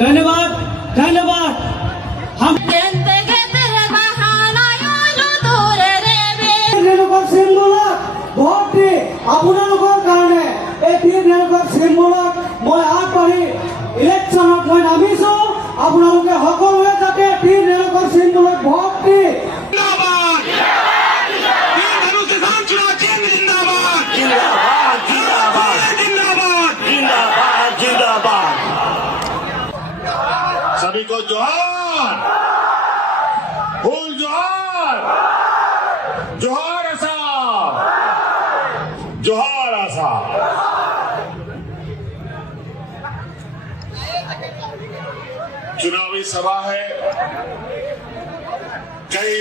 धन्यवाद धन्यवाद। हम ভোট দি আপোনালোকৰ কাৰণে এই ৰেলগত চিম্বলত মই আগবাঢ়ি ইলেকশ্যনত মই নামিছো। আপোনালোকে সকলোৱে যাতে ৰেলগত চিম্বলত ভোট দি सभी को जोहार, फूल जोहार, जोहार आसाम, जोहार आसाम। चुनावी सभा है, कई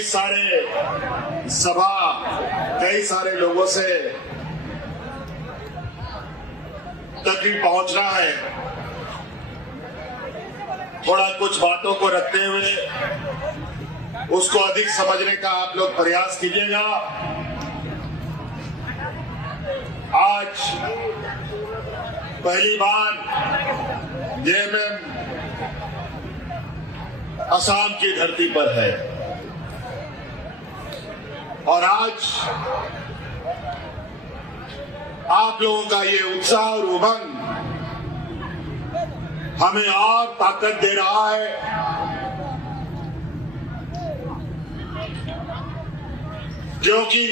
सारे लोगों से तकलीफ पहुंचना है। थोड़ा कुछ बातों को रखते हुए उसको अधिक समझने का आप लोग प्रयास कीजिएगा। आज पहली बार जेएमएम असम की धरती पर है और आज आप लोगों का ये उत्साह और उमंग हमें और ताकत दे रहा है। क्योंकि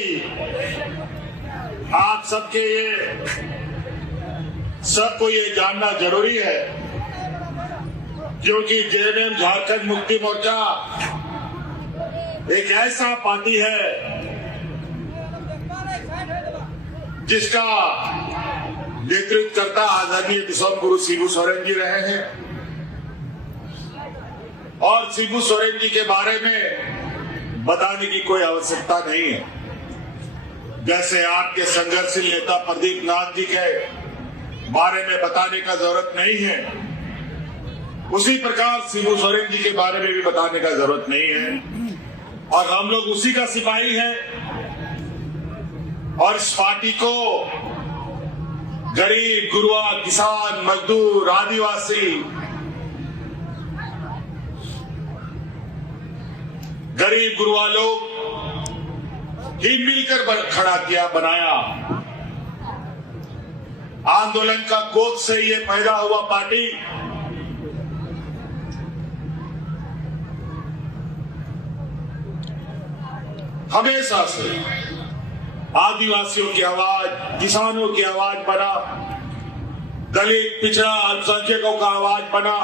आप सबको ये जानना जरूरी है, क्योंकि जेएमएम झारखंड मुक्ति मोर्चा एक ऐसा पार्टी है जिसका नेतृत्व करता आदरणीय विश्व गुरु शिबू सोरेन जी रहे हैं और शिबू सोरेन जी के बारे में बताने की कोई आवश्यकता नहीं है। जैसे आपके संघर्षशील नेता प्रदीप नाथ जी के बारे में बताने का जरूरत नहीं है, उसी प्रकार शिबू सोरेन जी के बारे में भी बताने का जरूरत नहीं है। और हम लोग उसी का सिपाही हैं और इस पार्टी को गरीब, गुरुआ, किसान, मजदूर, आदिवासी, गरीब गुरुआ लोग ही मिलकर खड़ा किया, बनाया। आंदोलन का कोख से ये पैदा हुआ पार्टी हमेशा से आदिवासियों की आवाज, किसानों की आवाज बना, दलित, पिछड़ा, अल्पसंख्यकों का आवाज बना।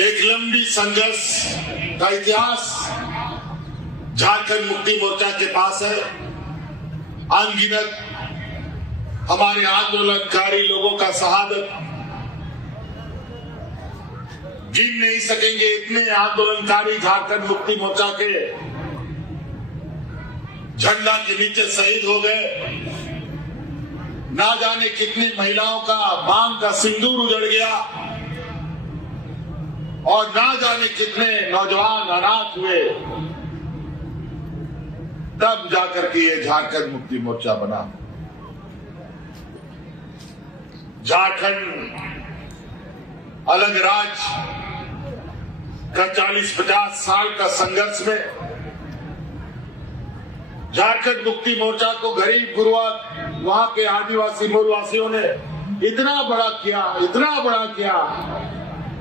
एक लंबी संघर्ष का इतिहास झारखंड मुक्ति मोर्चा के पास है। अनगिनत हमारे आंदोलनकारी लोगों का शहादत गिन नहीं सकेंगे, इतने आंदोलनकारी झारखंड मुक्ति मोर्चा के झंडा के नीचे शहीद हो गए। ना जाने कितनी महिलाओं का मांग का सिंदूर उजड़ गया और ना जाने कितने नौजवान अनाथ हुए। तब जाकर के ये झारखंड मुक्ति मोर्चा बना। झारखंड अलग राज्य का 40-50 साल का संघर्ष में झारखंड मुक्ति मोर्चा को गरीब, गुरुआ, वहां के आदिवासी मूलवासियों ने इतना बड़ा किया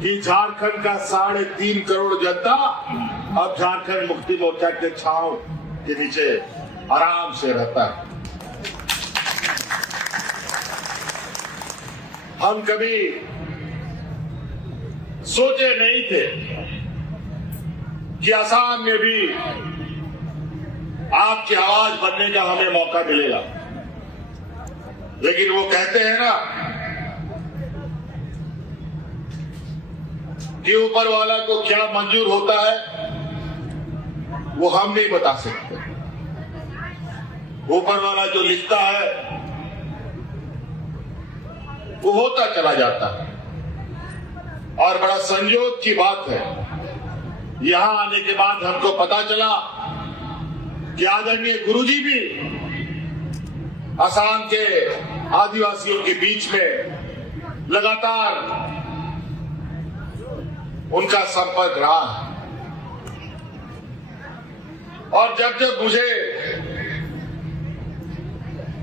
कि झारखंड का 3.5 करोड़ जनता अब झारखंड मुक्ति मोर्चा के छांव के नीचे आराम से रहता है। हम कभी सोचे नहीं थे कि असम में भी आपकी आवाज बनने का हमें मौका मिलेगा। लेकिन वो कहते हैं ना कि ऊपर वाला को क्या मंजूर होता है वो हम नहीं बता सकते। ऊपर वाला जो लिखता है वो होता चला जाता है। और बड़ा संयोग की बात है, यहां आने के बाद हमको पता चला कि आदरणीय गुरुजी भी असम के आदिवासियों के बीच में लगातार उनका संपर्क रहा है और जब जब मुझे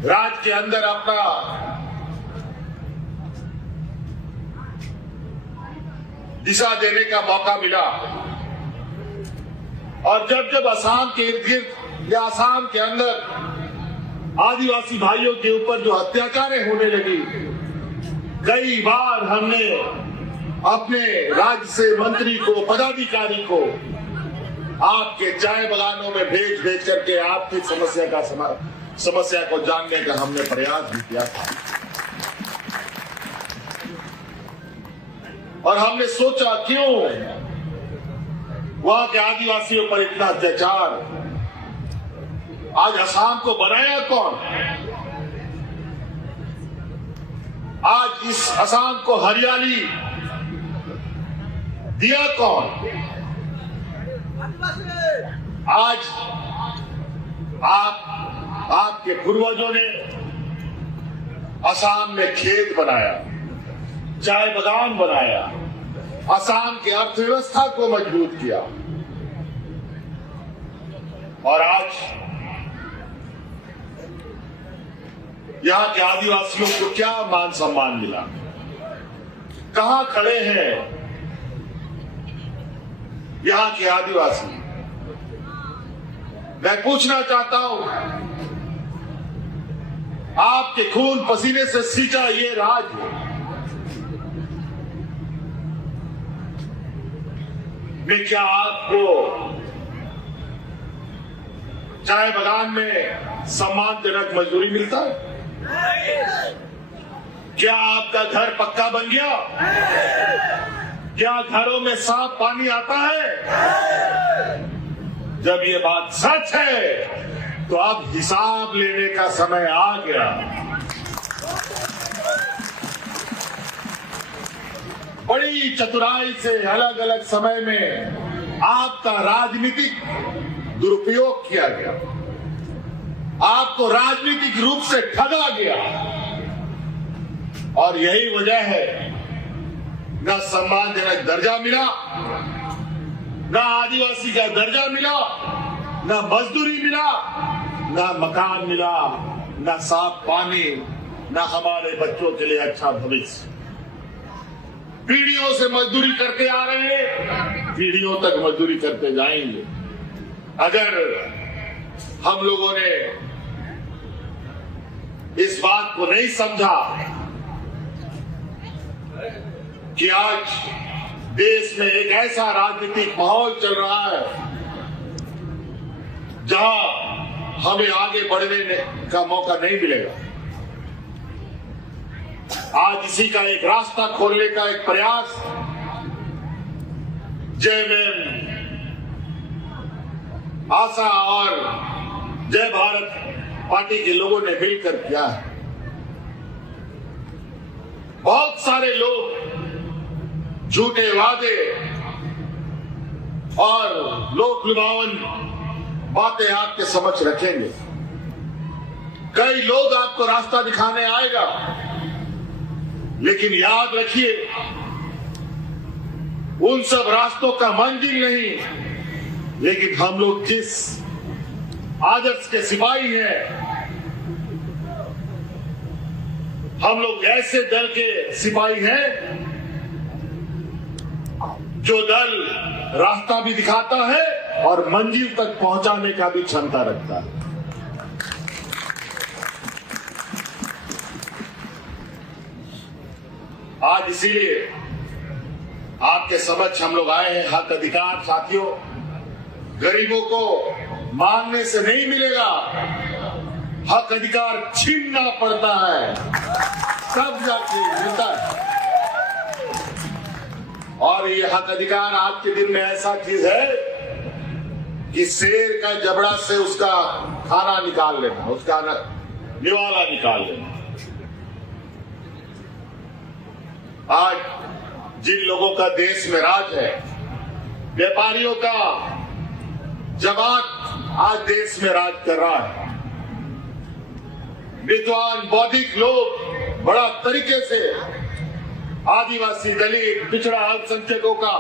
राज्य के अंदर अपना दिशा देने का मौका मिला और जब जब असम के इर्द गिर्द या असम के अंदर आदिवासी भाइयों के ऊपर जो अत्याचारें होने लगी, कई बार हमने अपने राज्य से मंत्री को, पदाधिकारी को आपके चाय बागानों में भेज करके आपकी समस्या को जानने का हमने प्रयास भी किया था और हमने सोचा क्यों वहां के आदिवासियों पर इतना अत्याचार। आज असम को बनाया कौन? आज इस असम को हरियाली दिया कौन? आज आपके पूर्वजों ने असम में खेत बनाया, चाय बागान बनाया, असम की अर्थव्यवस्था को मजबूत किया और आज यहां के आदिवासियों को क्या मान सम्मान मिला? कहां खड़े हैं यहां के आदिवासी? मैं पूछना चाहता हूं, आपके खून पसीने से सींचा ये राज्य में क्या आपको चाय बागान में सम्मानजनक मजदूरी मिलता है? क्या आपका घर पक्का बन गया? क्या घरों में साफ पानी आता है? जब ये बात सच है तो अब हिसाब लेने का समय आ गया। बड़ी चतुराई से अलग अलग समय में आपका राजनीतिक दुरुपयोग किया गया, आपको राजनीतिक रूप से ठगा गया और यही वजह है न सम्मानजनक दर्जा मिला, न आदिवासी का दर्जा मिला, न मजदूरी मिला, न मकान मिला, न साफ पानी, न हमारे बच्चों के लिए अच्छा भविष्य। पीढ़ियों से मजदूरी करते आ रहे हैं, पीढ़ियों तक मजदूरी करते जाएंगे। अगर हम लोगों ने इस बात को नहीं समझा कि आज देश में एक ऐसा राजनीतिक माहौल चल रहा है जहां हमें आगे बढ़ने का मौका नहीं मिलेगा, आज इसी का एक रास्ता खोलने का एक प्रयास जयमेम आशा और जय भारत पार्टी के लोगों ने मिलकर किया है। बहुत सारे लोग झूठे वादे और लोक लुभावन बातें आपके समक्ष रखेंगे। कई लोग आपको रास्ता दिखाने आएगा, लेकिन याद रखिए उन सब रास्तों का मंजिल नहीं, लेकिन हम लोग जिस आदर्श के सिपाही हैं, हम लोग ऐसे दल के सिपाही हैं जो दल रास्ता भी दिखाता है और मंजिल तक पहुंचाने का भी क्षमता रखता है। आज इसीलिए आपके समक्ष हम लोग आए हैं। हक अधिकार साथियों गरीबों को मांगने से नहीं मिलेगा, हक अधिकार छीनना पड़ता है तब जाके मिलता है। और ये हक अधिकार आज के दिन में ऐसा चीज है कि शेर का जबड़ा से उसका खाना निकाल लेना, उसका निवाला निकाल लेना। आज जिन लोगों का देश में राज है, व्यापारियों का जमात आज देश में राज कर रहा है। विद्वान बौद्धिक लोग बड़ा तरीके से आदिवासी, दलित, पिछड़ा, अल्पसंख्यकों का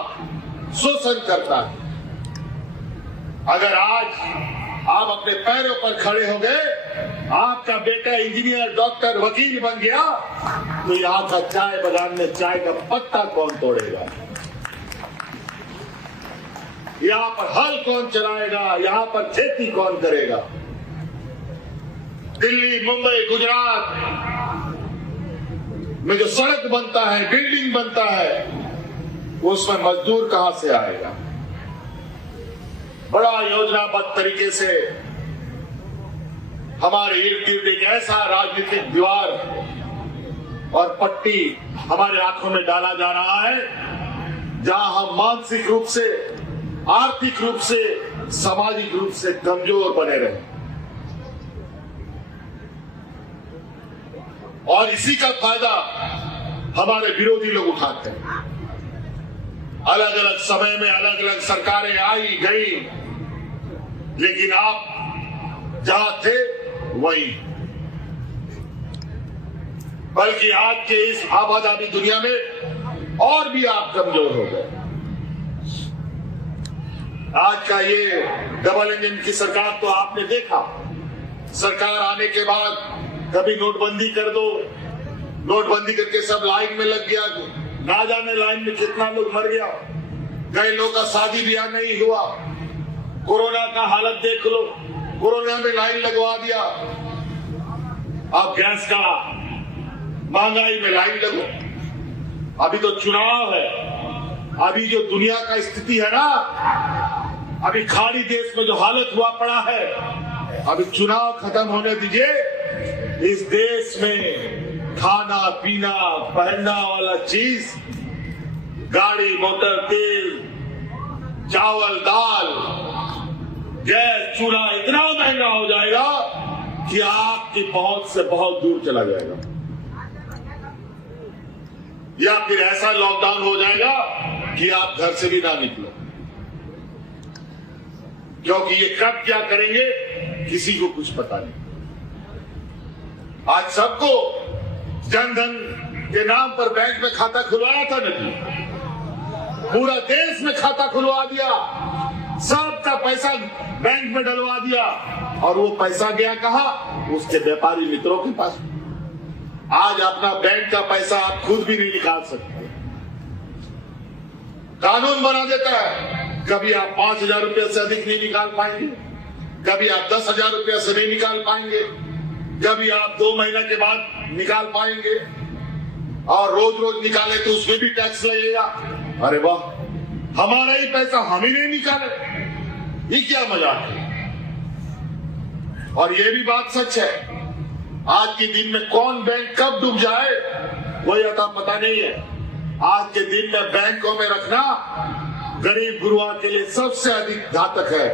शोषण करता है। अगर आज आप अपने पैरों पर खड़े हो गए, आपका बेटा इंजीनियर, डॉक्टर, वकील बन गया, तो यहाँ का चाय बागान में चाय का पत्ता कौन तोड़ेगा? यहाँ पर हल कौन चलाएगा? यहाँ पर खेती कौन करेगा? दिल्ली, मुंबई, गुजरात में जो सड़क बनता है, बिल्डिंग बनता है, उसमें मजदूर कहां से आएगा? बड़ा योजनाबद्ध तरीके से हमारे इर्द गिर्द एक ऐसा राजनीतिक दीवार और पट्टी हमारे आंखों में डाला जा रहा है, जहां हम मानसिक रूप से, आर्थिक रूप से, सामाजिक रूप से कमजोर बने रहे। और इसी का फायदा हमारे विरोधी लोग उठाते हैं। अलग अलग समय में अलग अलग सरकारें आई गई, लेकिन आप जहां थे वही। बल्कि आज के इस आबादी दुनिया में और भी आप कमजोर हो गए। आज का ये डबल इंजन की सरकार तो आपने देखा, सरकार आने के बाद कभी नोटबंदी कर दो, नोटबंदी करके सब लाइन में लग गया, ना जाने लाइन में कितना लोग मर गया, कई लोगों का शादी ब्याह नहीं हुआ। कोरोना का हालत देख लो, कोरोना में लाइन लगवा दिया। अब गैस का महंगाई में लाइन लगो। अभी तो चुनाव है, अभी जो दुनिया का स्थिति है ना, अभी खाड़ी देश में जो हालत हुआ पड़ा है, अभी चुनाव खत्म होने दीजिए। इस देश में खाना पीना पहनना वाला चीज, गाड़ी मोटर, तेल, चावल, दाल, गैस, चूल्हा इतना महंगा हो जाएगा कि आपकी पहुंच से बहुत दूर चला जाएगा। या फिर ऐसा लॉकडाउन हो जाएगा कि आप घर से भी ना निकलो, क्योंकि ये कब क्या करेंगे किसी को कुछ पता नहीं। आज सबको जनधन के नाम पर बैंक में खाता खुलवाया था ना जी, पूरा देश में खाता खुलवा दिया, सबका पैसा बैंक में डलवा दिया, और वो पैसा गया कहां? उसके व्यापारी मित्रों के पास। आज अपना बैंक का पैसा आप खुद भी नहीं निकाल सकते। कानून बना देता है, कभी आप 5,000 रुपये से अधिक नहीं निकाल पाएंगे, कभी आप 10,000 रुपये से नहीं निकाल पाएंगे, कभी आप 2 महीने के बाद निकाल पाएंगे, और रोज रोज निकाले तो उसमें भी टैक्स लगेगा। अरे वाह, हमारा ही पैसा हम ही नहीं निकाले, ये क्या मजाक है? और ये भी बात सच है, आज के दिन में कौन बैंक कब डूब जाए कोई अता पता नहीं है। आज के दिन में बैंकों में रखना गरीब गुरुआ के लिए सबसे अधिक घातक है।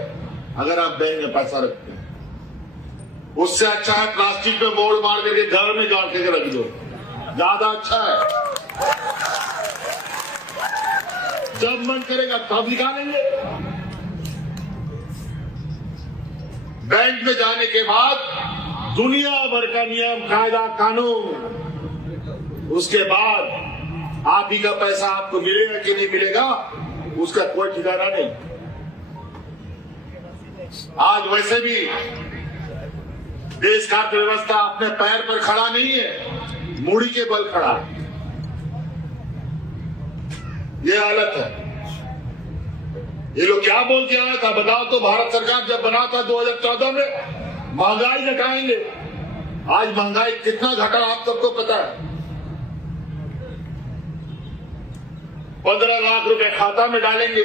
अगर आप बैंक में पैसा रखते हैं, उससे अच्छा है प्लास्टिक में मोड़ मार करके घर में गाड़ के रख दो, ज्यादा अच्छा है। जब मन करेगा तब निकालेंगे। बैंक में जाने के बाद दुनिया भर का नियम, कायदा, कानून, उसके बाद आप ही का पैसा आपको मिलेगा कि नहीं मिलेगा उसका कोई ठिकाना नहीं। आज वैसे भी देश का अर्थव्यवस्था अपने पैर पर खड़ा नहीं है, मूड़ी के बल खड़ा है। ये हालत है। ये लोग क्या बोल के आया था बताओ तो? भारत सरकार जब बना था 2014 में, महंगाई घटाएंगे। आज महंगाई कितना घटा आप सबको पता है। 15 लाख रुपए खाता में डालेंगे,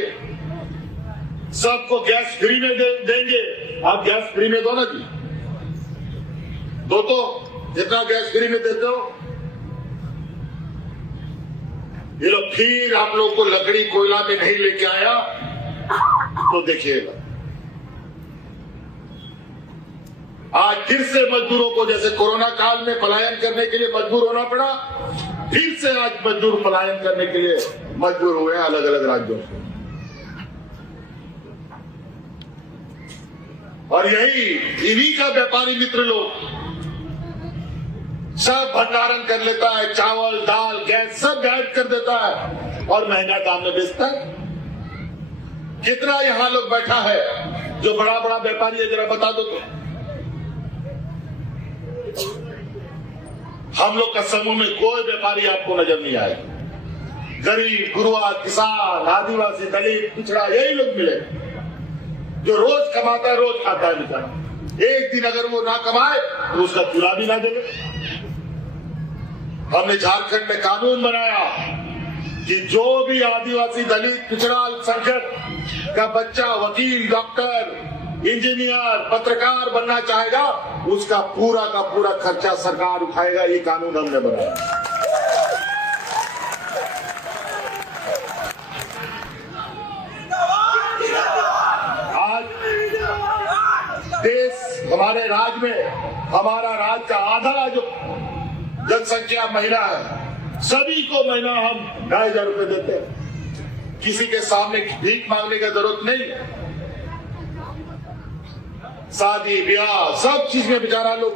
सबको गैस फ्री में देंगे। आप गैस फ्री में दो ना जी, दो तो, जितना गैस फ्री में देते हो। ये लोग फिर आप लोग को लकड़ी कोयला में नहीं लेके आया तो देखिएगा, आज फिर से मजदूरों को जैसे कोरोना काल में पलायन करने के लिए मजबूर होना पड़ा, फिर से आज मजदूर पलायन करने के लिए मजबूर हुए हैं अलग अलग राज्यों से। और यही इन्हीं का व्यापारी मित्र लोग सब भंडारण कर लेता है, चावल दाल गैस सब गायब कर देता है और महंगा दाम में बेचता है। कितना यहां लोग बैठा है जो बड़ा बड़ा व्यापारी है, जरा बता दो तो। हम लोग का समूह में कोई व्यापारी आपको नजर नहीं आएगा। गरीब, गुरुआ, किसान, आदिवासी, दलित, पिछड़ा, यही लोग मिले जो रोज कमाता है, रोज खाता है बेचारा। एक दिन अगर वो ना कमाए तो उसका चूल्हा भी ना जले। हमने झारखंड में कानून बनाया कि जो भी आदिवासी, दलित, पिछड़ा, अल्पसंख्यक का बच्चा वकील, डॉक्टर, इंजीनियर, पत्रकार बनना चाहेगा, उसका पूरा का पूरा खर्चा सरकार उठाएगा। ये कानून हमने बनाया। आज देश, हमारे राज्य में, हमारा राज्य का आधा जो जनसंख्या महिला है, सभी को महीना हम 2,500 रुपए देते हैं। किसी के सामने भीख मांगने की जरूरत नहीं। शादी ब्याह सब चीज में बेचारा लोग,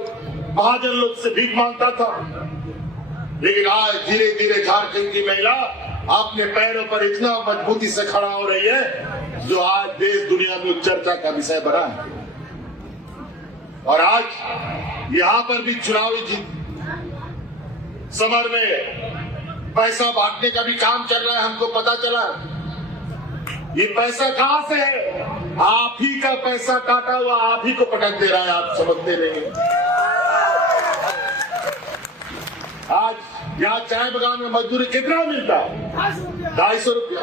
महाजन लोग से भीख मांगता था, लेकिन आज धीरे धीरे झारखंड की महिला अपने पैरों पर इतना मजबूती से खड़ा हो रही है जो आज देश दुनिया में चर्चा का विषय बना है। और आज यहां पर भी चुनावी समर में पैसा बांटने का भी काम चल रहा है। हमको पता चला ये पैसा कहां से है। आप ही का पैसा काटा हुआ आप ही को पटक दे रहा है, आप समझते नहीं। आज यहाँ चाय बागान में मजदूरी कितना मिलता है? 250 रुपया।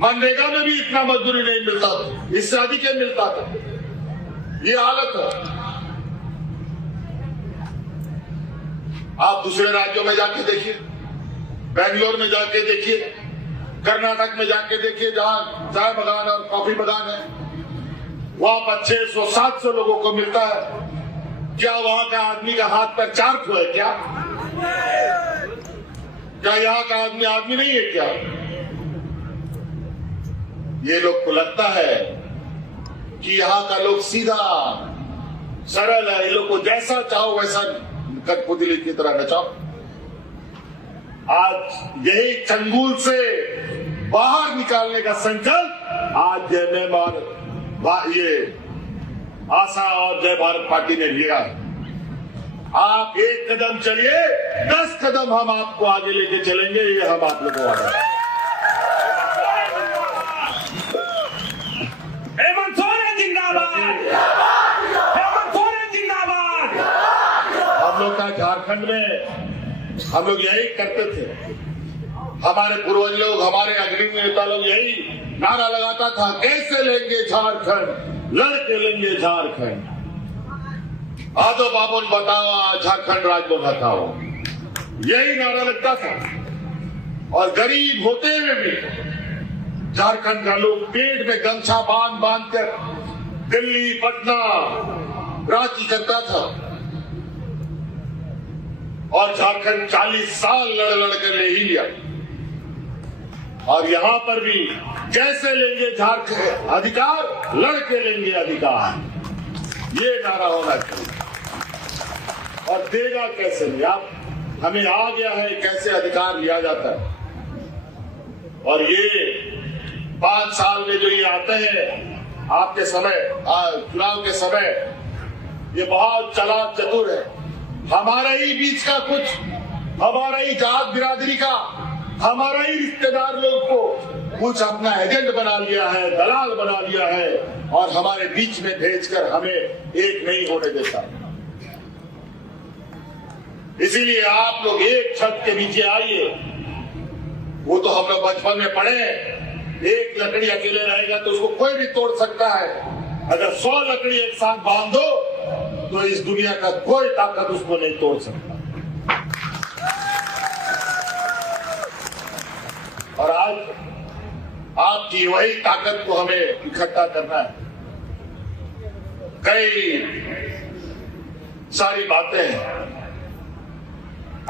मनरेगा में भी इतना मजदूरी नहीं मिलता था, इससे अधिक मिलता था। ये हालत है। आप दूसरे राज्यों में जाके देखिए, बेंगलोर में जाके देखिए, कर्नाटक में जाके देखिए, जहां चाय बागान और कॉफी बागान है, वहां पर 600-700 लोगों को मिलता है। क्या वहां का आदमी का हाथ पर 4 है क्या? क्या यहाँ का आदमी आदमी नहीं है क्या? ये लोग को लगता है कि यहाँ का लोग सीधा सरल है, ये लोग को जैसा चाहो वैसा कठपुतली की तरह नचाओ। आज यही चंगुल से बाहर निकालने का संकल्प आज जय भारत, ये आशा और जय भारत पार्टी ने लिया है। आप एक कदम चलिए, 10 कदम हम आपको आगे लेके चलेंगे, ये हम आप लोगों को वादा है। हेमंत सोरेन जिंदाबाद, हेमंत सोरेन जिंदाबाद। हम लोग का झारखंड में हम लोग यही करते थे। हमारे पूर्वज लोग, हमारे अग्रणी नेता लोग यही नारा लगाता था, कैसे लेंगे झारखंड, लड़के लेंगे झारखंड। आदो बाबुल बताओ झारखंड राज्य बताओ, यही नारा लगता था। और गरीब होते हुए भी झारखंड का लोग पेट में गमछा बांध कर दिल्ली, पटना, रांची करता था। और झारखंड 40 साल लड़ कर ले ही लिया। और यहां पर भी कैसे लेंगे झारखंड अधिकार, लड़के लेंगे अधिकार, ये नारा होना चाहिए। और देगा कैसे नहीं, आप हमें आ गया है कैसे अधिकार लिया जाता है। और ये 5 साल में जो ये आते हैं आपके समय, चुनाव के समय, ये बहुत चालाक चतुर है। हमारा ही बीच का कुछ, हमारा ही जात बिरादरी का, हमारा ही रिश्तेदार लोग को कुछ अपना एजेंट बना लिया है, दलाल बना लिया है, और हमारे बीच में भेजकर हमें एक नहीं होने देता। इसीलिए आप लोग एक छत के नीचे आइए। वो तो हम लोग बचपन में पढ़े, एक लकड़ी अकेले रहेगा तो उसको कोई भी तोड़ सकता है। अगर 100 लकड़ी एक साथ बांध दो तो इस दुनिया का कोई ताकत उसको नहीं तोड़ सकता। और आज आपकी वही ताकत को हमें इकट्ठा करना है। कई सारी बातें हैं,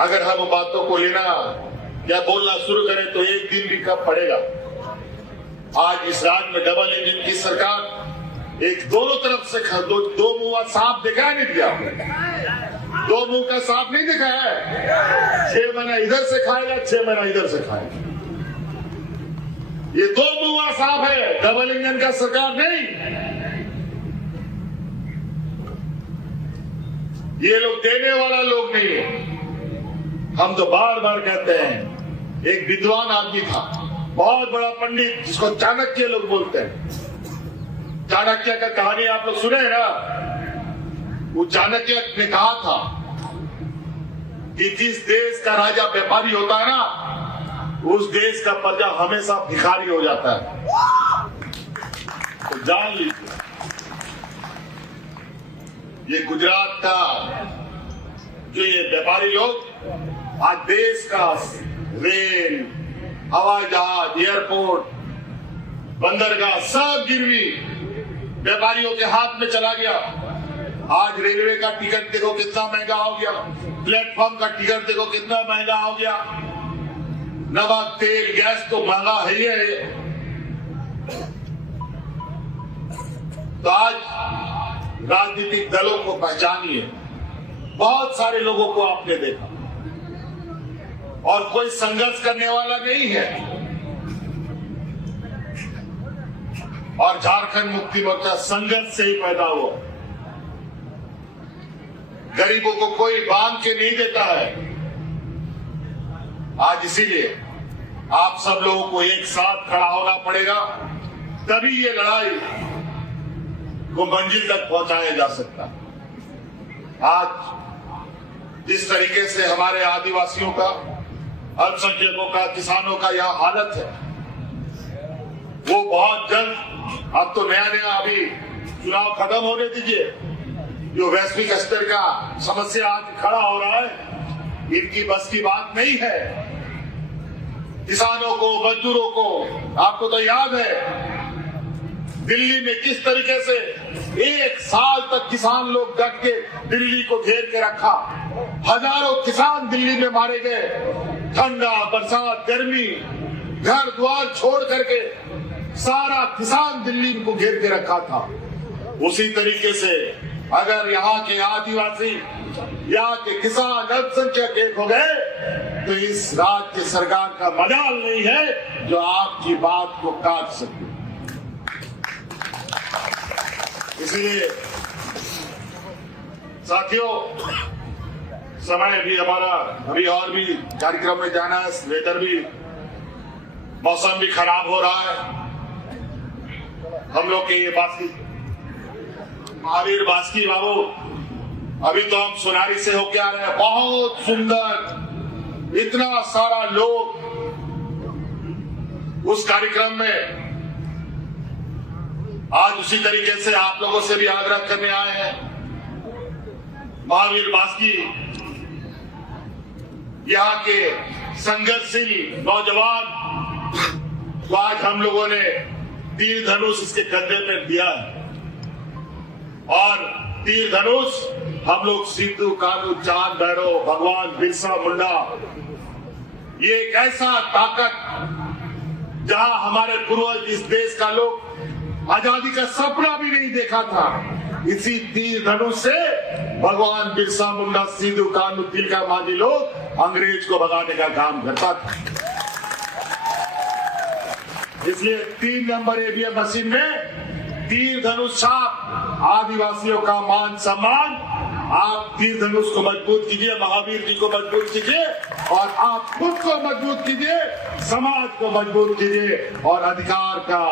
अगर हम बातों को लेना या बोलना शुरू करें तो एक दिन भी कम पड़ेगा। आज इस राज्य में डबल इंजन की सरकार, एक दोनों तरफ से दो मुंह सांप दिखाई नहीं दिया। दो मुंह का सांप नहीं दिखा है। 6 महीना इधर से खाएगा, 6 महीना इधर से खाएगा। ये दो मुंहा सांप है, डबल इंजन का सरकार नहीं। ये लोग देने वाला लोग नहीं है। हम तो बार बार कहते हैं, एक विद्वान आदमी था, बहुत बड़ा पंडित, जिसको चाणक्य लोग बोलते हैं। चाणक्य का कहानी आप लोग सुने हैं ना? वो चाणक्य ने कहा था कि जिस देश का राजा व्यापारी होता है ना, उस देश का प्रजा हमेशा भिखारी हो जाता है। तो जान लीजिए, ये गुजरात का जो ये व्यापारी लोग आज देश का रेल, हवाई जहाज, एयरपोर्ट, बंदरगाह सब गिरवी व्यापारियों के हाथ में चला गया। आज रेलवे का टिकट देखो कितना महंगा हो गया, प्लेटफॉर्म का टिकट देखो कितना महंगा हो गया, नमक, तेल, गैस तो महंगा है ही है। तो आज राजनीतिक दलों को पहचानिए। बहुत सारे लोगों को आपने देखा और कोई संघर्ष करने वाला नहीं है। और झारखंड मुक्ति मोर्चा संघर्ष से ही पैदा हुआ। गरीबों को कोई बांध के नहीं देता है। आज इसीलिए आप सब लोगों को एक साथ खड़ा होना पड़ेगा, तभी ये लड़ाई को मंजिल तक पहुंचाया जा सकता है। आज जिस तरीके से हमारे आदिवासियों का, अल्पसंख्यकों का, किसानों का यह हालत है, वो बहुत जल्द, अब तो नया नया अभी चुनाव खत्म होने दीजिए, जो वैश्विक स्तर का समस्या आज खड़ा हो रहा है, इनकी बस की बात नहीं है। किसानों को, मजदूरों को, आपको तो याद है दिल्ली में किस तरीके से 1 साल तक किसान लोग डट के दिल्ली को घेर के रखा। हजारों किसान दिल्ली में मारे गए। ठंडा, बरसात, गर्मी, घर द्वार छोड़ करके सारा किसान दिल्ली को घेर के रखा था। उसी तरीके से अगर यहाँ के आदिवासी, यहाँ के किसान, अल्पसंख्यक एक हो गए, तो इस राज्य सरकार का मजाल नहीं है जो आपकी बात को काट सके। इसलिए साथियों, समय भी हमारा अभी और भी कार्यक्रम में जाना है, वेदर भी, मौसम भी खराब हो रहा है। हम लोग के ये बास्की, महावीर बास्की बाबू, अभी तो हम सोनारी से होके आ रहे हैं, बहुत सुंदर, इतना सारा लोग उस कार्यक्रम में। आज उसी तरीके से आप लोगों से भी आग्रह करने आए हैं। महावीर बास्की यहाँ के संघर्षशील नौजवान को आज हम लोगों ने तीर धनुष इसके कंधे पे दिया है। और तीर धनुष हम लोग सिद्धू कानू, चांद भैरव, भगवान बिरसा मुंडा, ये एक ऐसा ताकत जहां हमारे पूर्वज, इस देश का लोग आजादी का सपना भी नहीं देखा था, इसी तीर धनुष से भगवान बिरसा मुंडा, सिद्धू कानू, तिलका मांझी लोग अंग्रेज को भगाने का काम करता था। इसलिए 3 नंबर ईवीएम मशीन में तीर धनुष छाप, आदिवासियों का मान सम्मान। आप तीर धनुष को मजबूत कीजिए, महावीर जी को मजबूत कीजिए, और आप खुद को मजबूत कीजिए, समाज को मजबूत कीजिए, और अधिकार का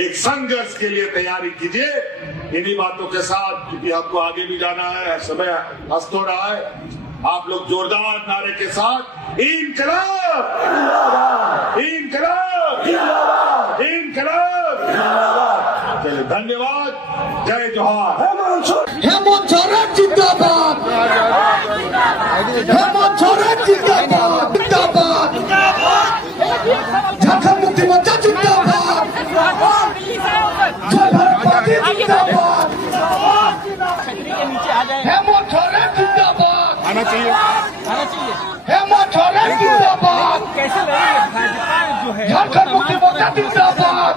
एक संघर्ष के लिए तैयारी कीजिए। इन्हीं बातों के साथ, क्योंकि आपको आगे भी जाना है, समय अस्त हो रहा है, आप लोग जोरदार नारे के साथ इनकलाब, इनकलाब, इनकलाब, चलिए, धन्यवाद, जय जोहार। हेमंत सोरेन जिंदाबाद, हेमंत सोरेन जिंदाबाद, जिंदाबाद, झारखंड मुक्ति मोर्चा जिंदाबाद, जय भारत पार्टी जिंदाबाद, हेमंत सोरेन जिंदाबाद, आना चाहिए, हेमंत सोरेन जिंदाबाद, कैसे लगेगा भाजपा जो है झारखंड मुक्ति मोर्चा जिंदाबाद,